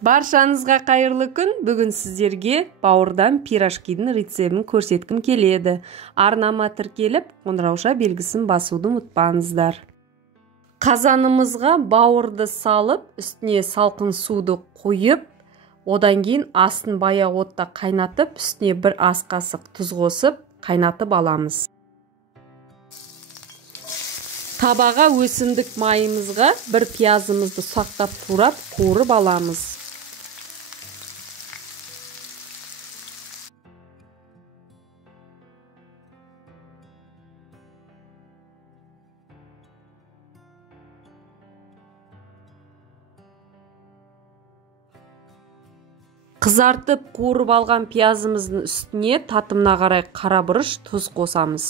Баршаңызға қайырлы күн. Бүгін сіздерге бауырдан пирожкидің рецебін көрсеткім келеді. Арнама тіркеліп, қоңырауша белгісін басуды ұмытпаңыздар. Қазанымызға бауырды салып, үстіне салқын суды қойып, одан кейін астын баяу отта қайнатып, үстіне бір ас қасық тұз қосып, қайнатып аламыз. Табаға өсімдік майымызға бір пиязымызды сақтап турап, қуырып аламыз. Қызартып қуырып алған пиязымыздың үстіне татымына қарай қара бұрыш, тұз қосамыз.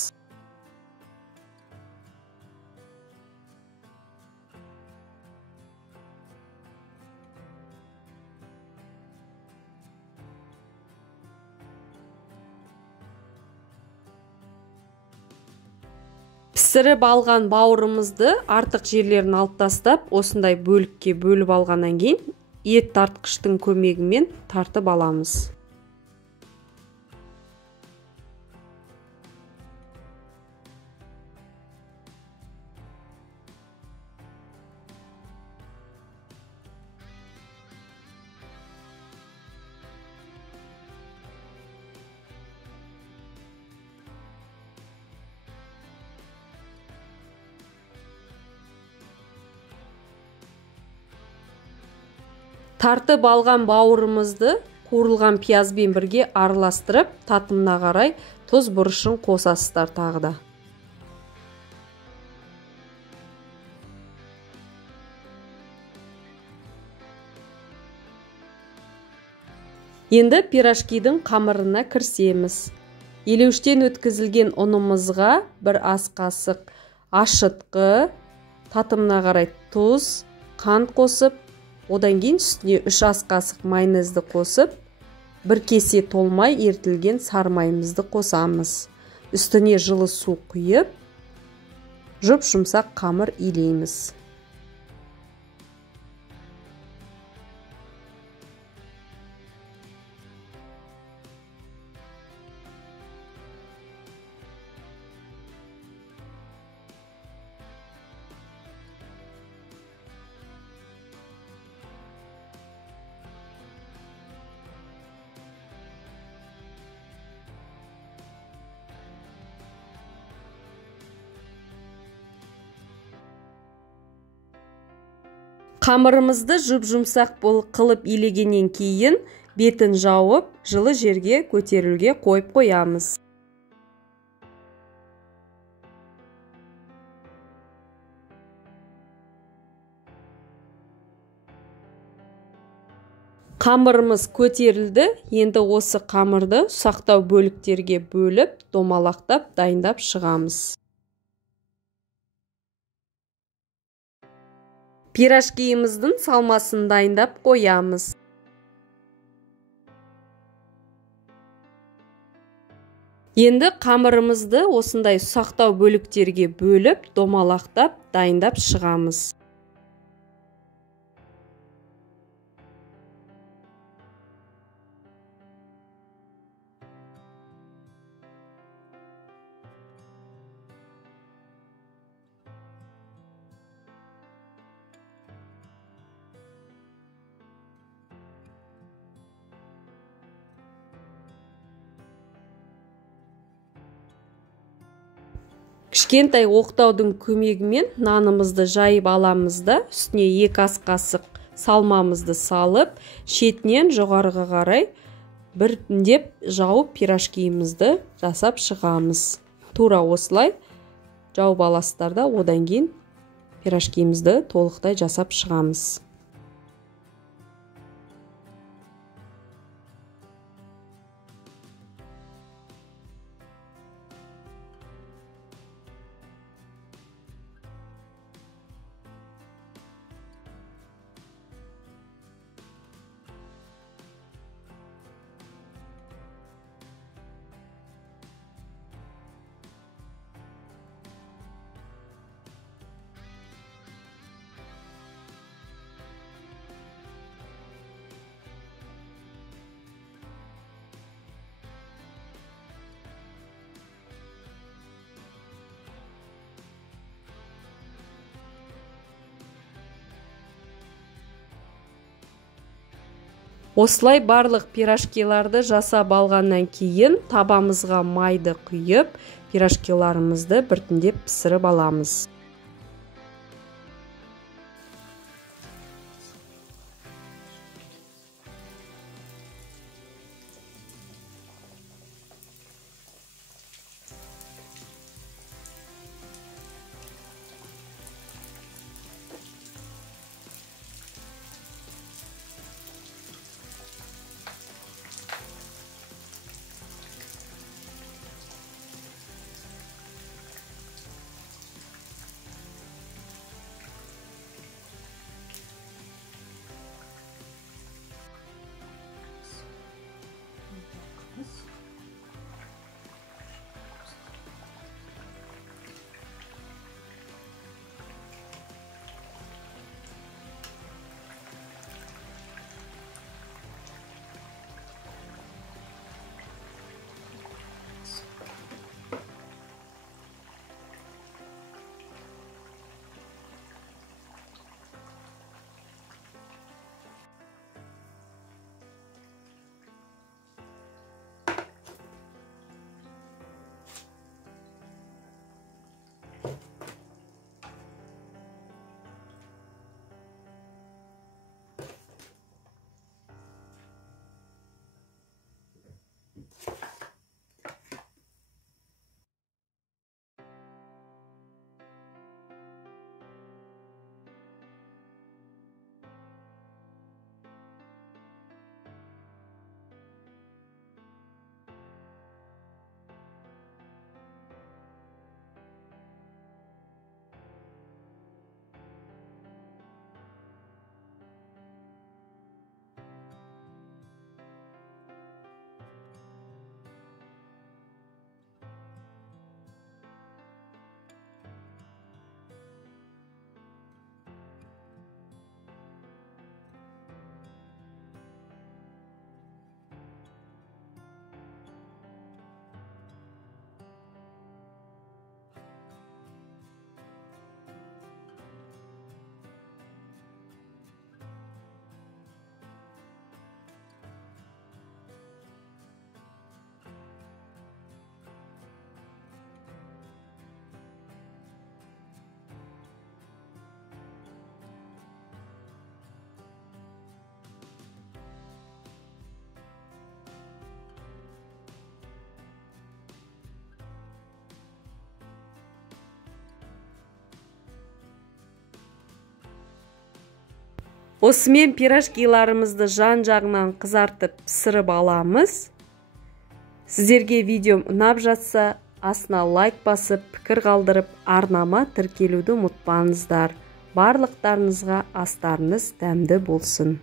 Пісіріп алған бауырымызды артық жерлерін алып тастап, осындай бөлікке бөліп алғаннан кейін ет тартқыштың көмегімен тартып аламыз. Тартып алған бауырымызды қуырылған пиязбен бірге араластырып, татымына қарай тұз бұрышын қосасыздар тағы да. Енді пирожкидің қамырына кірісеміз. Елеуіштен өткізілген ұнымызға бір ас қасық ашытқы, татымына қарай тұз, қант қосып, одан кейін үстіне 3 ас қасық майонезді қосып, бір кесе толмай ертілген сары майымызды қосамыз. Үстіне жылы су құйып, жұп-жұмсақ қамыр илейміз. Қамырымызды жұп-жұмсақ қылып илегеннен кейін бетін жауып, жылы жерге көтерілуге қойып қоямыз. Қамырымыз көтерілді. Енді осы қамырды ұсақтау бөліктерге бөліп, домалақтап, дайындап шығамыз. Пирожкиіміздің салмасын дайындап қоямыз. Енді қамырымызды осындай ұсақтау бөліктерге бөліп, домалақтап, дайындап шығамыз. Кішкентай оқтаудың көмегімен нанымызды жайып аламыз да, үстіне 2 ас қасық салмамызды салып, шетінен жоғарыға қарай біртіндеп жауып пирожкиімізді жасап шығамыз. Тура осылай жауып аласыздар да, одан кейін пирожкиімізді толықтай жасап шығамыз. Осылай барлық пирожкиларды жасап алғаннан кейін табамызға майды құйып, пирожкиларымызды біртіндеп пісіріп аламыз. Осымен пирожкиларымызды жан-жағынан қызартып пісіріп аламыз. Сіздерге видеом ұнап жатса, астына лайк басып, пікір қалдырып, арнама тіркелуді ұмытпаңыздар. Барлықтарыңызға астарыңыз дәмді болсын.